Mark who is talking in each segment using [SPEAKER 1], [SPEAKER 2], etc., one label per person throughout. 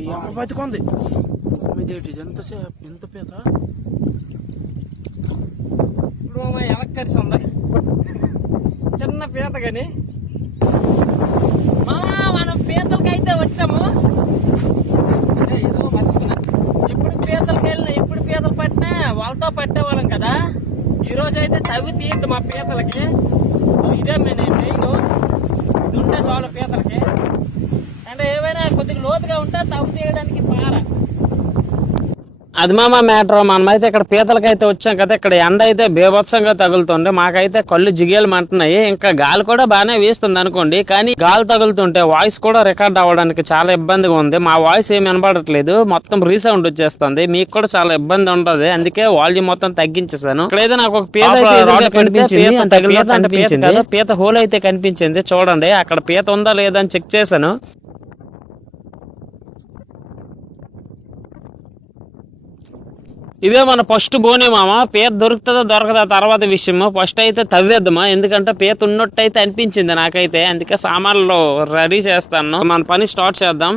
[SPEAKER 1] ఈ అమ్మ బతికుంది. ఇదేంటి ఎంతసేపు ఎంత పీత
[SPEAKER 2] ఇప్పుడు మా ఎలక్కరిసి ఉంది. చిన్న పీత కానీ. మామా మనం పీతలకైతే వచ్చాము. ఏదో మర్చిపోయినా. ఎప్పుడు పీతలకి వెళ్ళినా ఎప్పుడు పీతలు పట్టినా వాళ్ళతో పట్టేవాళ్ళం కదా. ఈ రోజు అయితే తవ్వి తీయద్దు మా పీతలకి. ఇదే మెయిన్ మెయిన్. ఇది ఉంటే చాలు పీతలకి. లోతుగా ఉంటే తవ్వి తీయడానికి పార.
[SPEAKER 3] అది మామ మ్యాటర్ మనమైతే ఇక్కడ పీతలకైతే వచ్చాం కదా ఇక్కడ ఎండ అయితే బీభత్సంగా తగులుతుంది. మాకైతే కళ్ళు జిగేలు మంటున్నాయి. ఇంకా గాలి కూడా బాగానే వీస్తుంది అనుకోండి. కానీ గాలి తగులుతుంటే వాయిస్ కూడా రికార్డ్ అవ్వడానికి చాలా ఇబ్బందిగా ఉంది. మా వాయిస్ ఏమి వినబడట్లేదు. మొత్తం రీసౌండ్ వచ్చేస్తుంది. మీకు కూడా చాలా ఇబ్బంది ఉంటది అందుకే వాల్యూమ్ మొత్తం తగ్గించేసాను ఇక్కడైతే నాకు ఒక పీత పీత హోల్ అయితే కనిపించింది. చూడండి అక్కడ పీత ఉందా లేదా అని చెక్ చేశాను. ఇదే మన ఫస్ట్ బోనే మామ పేత దొరుకుతుందో దొరకదా తర్వాత విషయము. ఫస్ట్ అయితే తవ్వేద్దామా? ఎందుకంటే పేత ఉన్నట్టు అయితే అనిపించింది నాకైతే. అందుకే సామాన్లు రెడీ చేస్తాను. మన పని స్టార్ట్ చేద్దాం.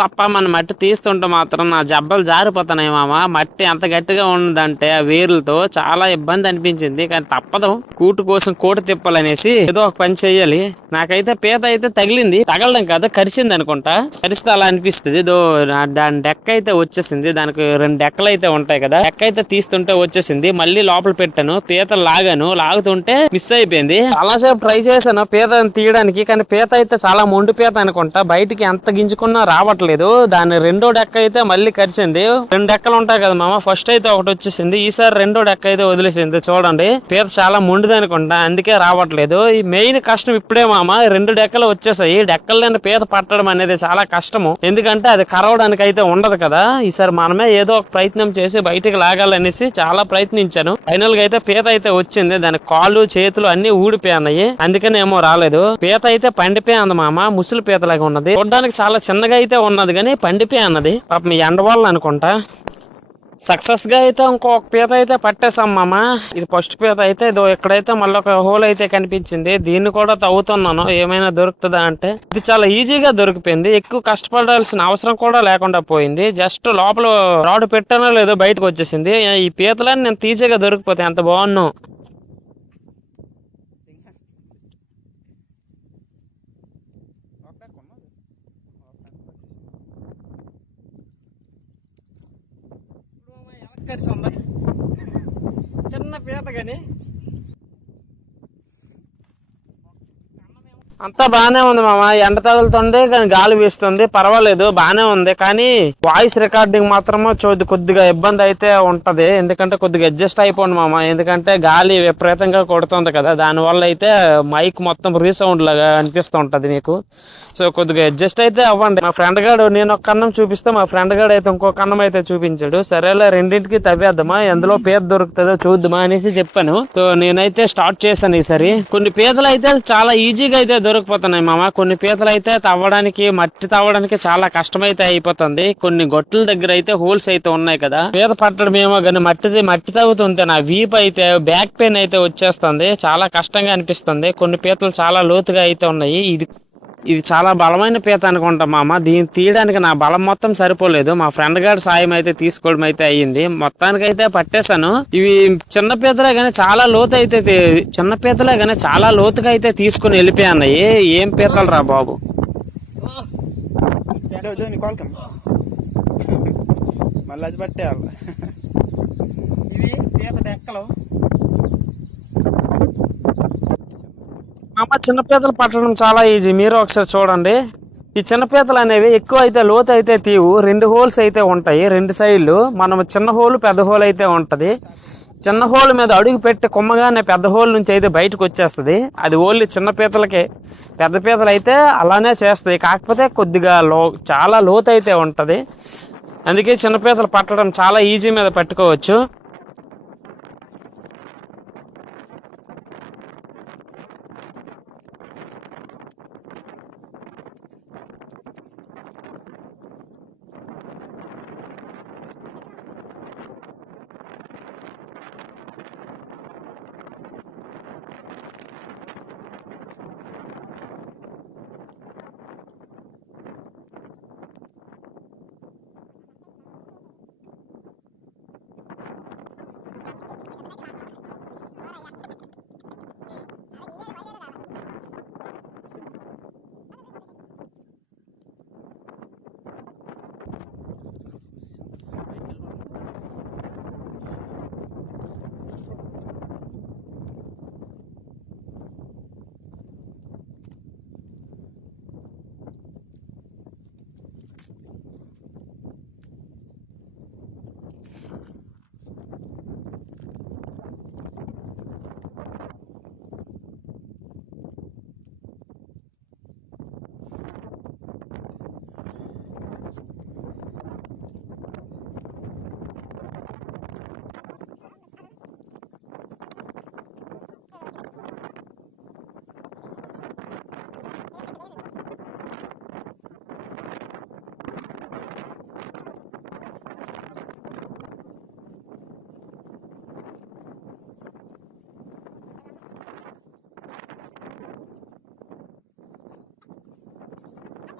[SPEAKER 3] రప్ప మన మట్టి తీస్తుంటే మాత్రం నా జబ్బలు జారిపోతున్నాయి మామ. మట్టి ఎంత గట్టిగా ఉన్నదంటే ఆ వేర్లతో చాలా ఇబ్బంది అనిపించింది. కానీ తప్పదు. కూటు కోసం కోటు తిప్పాలనేసి ఏదో ఒక పని చెయ్యాలి. నాకైతే పీత అయితే తగిలింది. తగలడం కాదు కరిసింది అనుకుంటా. కరిస్తే అలా అనిపిస్తుంది. ఇదో దాని డెక్క అయితే వచ్చేసింది. దానికి రెండు డెక్కలు అయితే ఉంటాయి కదా. డెక్క అయితే తీస్తుంటే వచ్చేసింది. మళ్ళీ లోపల పెట్టాను. పీత లాగాను. లాగుతుంటే మిస్ అయిపోయింది. చాలాసేపు ట్రై చేశాను. పీతను తీయడానికి. కానీ పీత అయితే చాలా మొండు పీత అనుకుంటా. బయటికి ఎంత గింజుకున్నా రావట్లేదు. దాని రెండో డెక్క అయితే మళ్ళీ కరిచింది. రెండు డెక్కలు ఉంటాయి కదా మామ ఫస్ట్ అయితే ఒకటి వచ్చేసింది. ఈసారి రెండో డెక్క అయితే వదిలేసింది. చూడండి పీత చాలా మొండిది అనుకుంటా అందుకే రావట్లేదు. ఈ మెయిన్ కష్టం ఇప్పుడే మామ రెండు డెక్కలు వచ్చేసాయి. డెక్కలు పీత పట్టడం అనేది చాలా కష్టము. ఎందుకంటే అది కరవడానికి అయితే ఉండదు కదా. ఈసారి మనమే ఏదో ఒక ప్రయత్నం చేసి బయటికి లాగాలనేసి చాలా ప్రయత్నించాను. ఫైనల్గా అయితే పీత అయితే వచ్చింది. దాని కాళ్ళు చేతులు అన్ని ఊడిపోయాయి అందుకనే ఏమో రాలేదు. పీత అయితే పండిపోయింది మామ ముసులు పీతలాగా ఉన్నది. చూడడానికి చాలా చిన్నగా అయితే ఉన్నది కానీ పండిపోయి అన్నది. పాపం ఈ ఎండ వల్ల అనుకుంటా. సక్సెస్గా అయితే ఇంకొక పీత అయితే పట్టేశాం మామ. ఇది ఫస్ట్ పీత అయితే ఇదో ఇక్కడైతే మళ్ళీ ఒక హోల్ అయితే కనిపించింది. దీన్ని కూడా తవ్వుతున్నాను. ఏమైనా దొరుకుతుందా అంటే ఇది చాలా ఈజీగా దొరికిపోయింది. ఎక్కువ కష్టపడాల్సిన అవసరం కూడా లేకుండా పోయింది. జస్ట్ లోపల రాడ్ పెట్టానో లేదో బయటకు వచ్చేసింది. ఈ పీతలన్నీ నేను ఈజీగా దొరికిపోతే ఎంత బాగున్నాను
[SPEAKER 2] ఇప్పుడు మా ఎలక్కరిసి ఉంది చిన్న పీత కానీ
[SPEAKER 3] అంతా బానే ఉంది మామ. ఎండ తగులుతుంది కానీ గాలి వీస్తుంది. పర్వాలేదు బానే ఉంది. కానీ వాయిస్ రికార్డింగ్ మాత్రమే చోది కొద్దిగా ఇబ్బంది అయితే ఉంటది. ఎందుకంటే కొద్దిగా అడ్జస్ట్ అయిపోండి మామ. ఎందుకంటే గాలి విపరీతంగా కొడుతుంది కదా. దానివల్ల అయితే మైక్ మొత్తం రీసౌండ్ లాగా అనిపిస్తూ ఉంటది నీకు సో కొద్దిగా అడ్జస్ట్ అయితే అవ్వండి. మా ఫ్రెండ్ గాడు నేను ఒక కన్నం చూపిస్తే మా ఫ్రెండ్ గాడు అయితే ఇంకో కన్నం అయితే చూపించాడు. సరేలే రెండింటికి తవ్వేద్దామా? ఎందులో పేద దొరుకుతుందో చూద్దామా అనేసి చెప్పాను. సో నేనైతే స్టార్ట్ చేశాను ఈసారి. కొన్ని పేదలు అయితే చాలా ఈజీగా అయితే దొరికిపోతున్నాయి మామ. కొన్ని పీతలు అయితే తవ్వడానికి మట్టి తవ్వడానికి చాలా కష్టమైతే అయిపోతుంది. కొన్ని గొట్టల దగ్గర అయితే హోల్స్ అయితే ఉన్నాయి కదా. పీత పట్టడం ఏమో కానీ మట్టి మట్టి తవ్వుతుంటే నా వీప్ అయితే బ్యాక్ పెయిన్ అయితే వచ్చేస్తుంది. చాలా కష్టంగా అనిపిస్తుంది. కొన్ని పీతలు చాలా లోతుగా అయితే ఉన్నాయి. ఇది ఇది చాలా బలమైన పీత అనుకుంటా మామ. దీన్ని తీయడానికి నా బలం మొత్తం సరిపోలేదు. మా ఫ్రెండ్ గారి సాయం అయితే తీసుకోవడం అయితే అయ్యింది. మొత్తానికి అయితే పట్టేశాను. ఇవి చిన్న పీతలే కానీ చాలా లోతు అయితే చిన్న పీతలే కానీ చాలా లోతుగా అయితే తీసుకుని వెళ్ళిపోయాయి ఏం పీతలు రా బాబు.
[SPEAKER 1] మళ్ళీ అది పట్టేయాలి.
[SPEAKER 2] ఇవి పీత డెక్కలు.
[SPEAKER 3] చిన్నపీతలు చిన్న పీతలు పట్టడం చాలా ఈజీ మీరు ఒకసారి చూడండి. ఈ చిన్న పీతలు అనేవి ఎక్కువ అయితే లోతు అయితే తీవు రెండు హోల్స్ అయితే ఉంటాయి. రెండు సైడ్లు మనం చిన్న హోల్ పెద్ద హోల్ అయితే ఉంటుంది. చిన్న హోల్ మీద అడుగు పెట్టి కొమ్మగానే పెద్ద హోల్ నుంచి అయితే బయటకు వచ్చేస్తుంది. అది ఓన్లీ చిన్న పీతలకే. పెద్ద పీతలు అయితే అలానే చేస్తాయి కాకపోతే కొద్దిగా లో చాలా లోతు అయితే ఉంటుంది. అందుకే చిన్న పీతలు పట్టడం చాలా ఈజీ మీద పట్టుకోవచ్చు.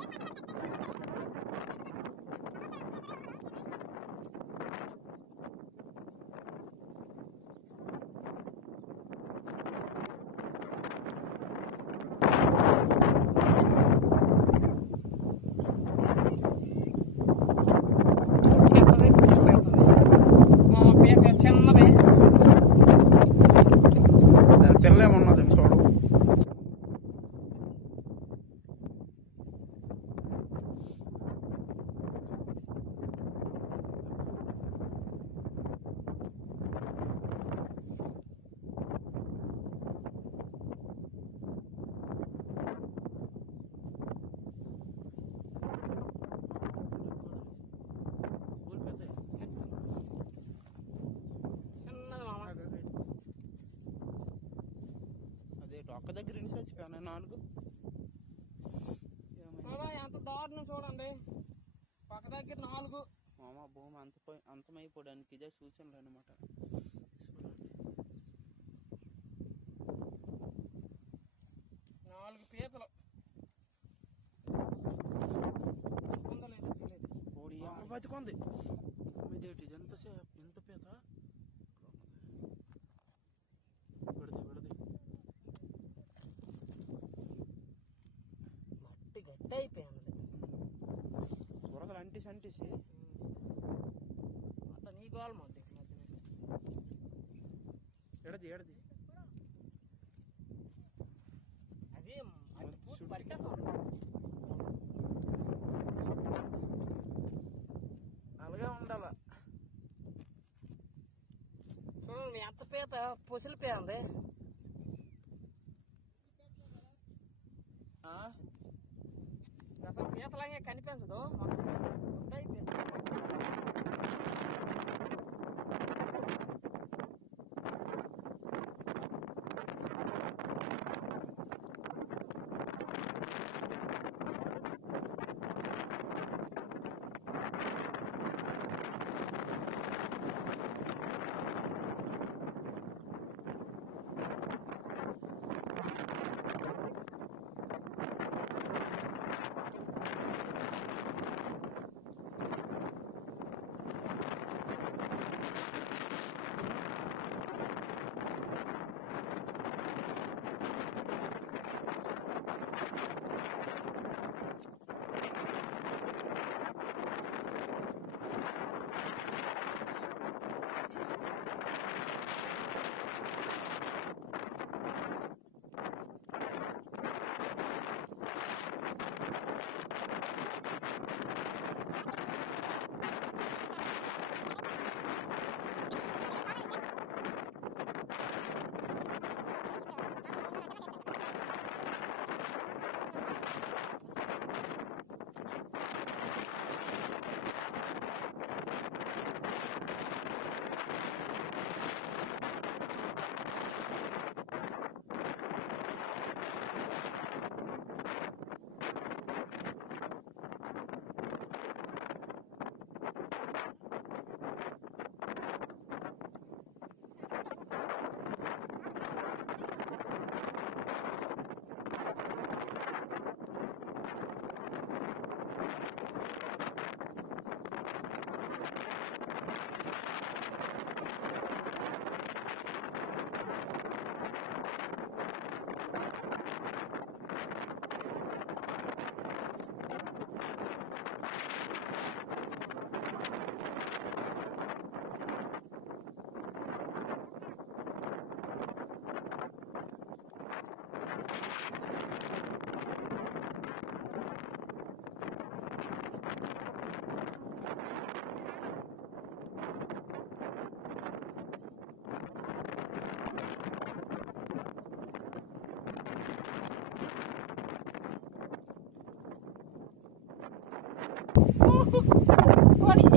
[SPEAKER 3] Ha ha ha!
[SPEAKER 1] దగ్గర నుంచి చచ్చిపోయాను. నాలుగు.
[SPEAKER 2] ఎంత దారుణం చూడండి. పక్క దగ్గర నాలుగు.
[SPEAKER 1] మామ భూమి అంత అంతమైపోవడానికి ఇదే సూచనలు అనమాట చూడండి.
[SPEAKER 2] నాలుగు పీతలు.
[SPEAKER 1] బతికుంది. ఇదేంటి ఎంతసేపు ఎంత పేద విడది విడది
[SPEAKER 2] మట్టి గట్టి అయిపోయింది
[SPEAKER 1] అంటిసి
[SPEAKER 2] అట్లా నీ గోల్ మధ్య
[SPEAKER 1] ఎడది ఎడది
[SPEAKER 2] అది. పరికేసం
[SPEAKER 1] అలాగే ఉండాల.
[SPEAKER 2] చూడండి ఎంత పీత? పొసిలిపోయింది అసలు పీతలాగే కనిపించదు. అంత అయిపోయింది రాలేసి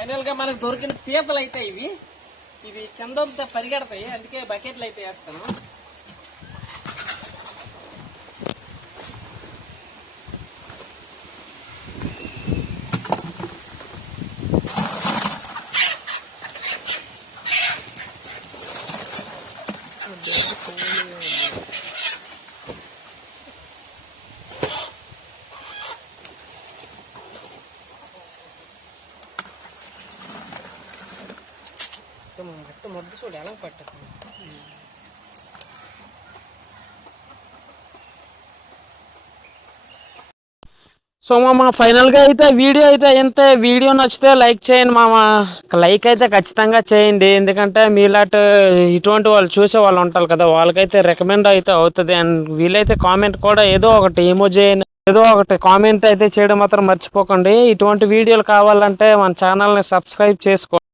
[SPEAKER 2] ఫైనల్గా మనకు దొరికిన పీతలు అయితే ఇవి. ఇవి కింద పరిగెడతాయి. అందుకే బకెట్లు అయితే వేస్తాను. ఎలా పట్టదు
[SPEAKER 3] సో మామ ఫైనల్గా అయితే వీడియో అయితే ఇంతే వీడియో నచ్చితే లైక్ చేయండి మామ. లైక్ అయితే ఖచ్చితంగా చేయండి. ఎందుకంటే మీలాంటి ఇటువంటి వాళ్ళు చూసే వాళ్ళు ఉంటారు కదా వాళ్ళకైతే రికమెండ్ అయితే అవుతుంది. అండ్ వీలైతే కామెంట్ కూడా ఏదో ఒకటి ఎమోజీ ఏదో ఒకటి కామెంట్ అయితే చేయడం మాత్రం మర్చిపోకండి. ఇటువంటి వీడియోలు కావాలంటే మన ఛానల్ని సబ్స్క్రైబ్ చేసుకో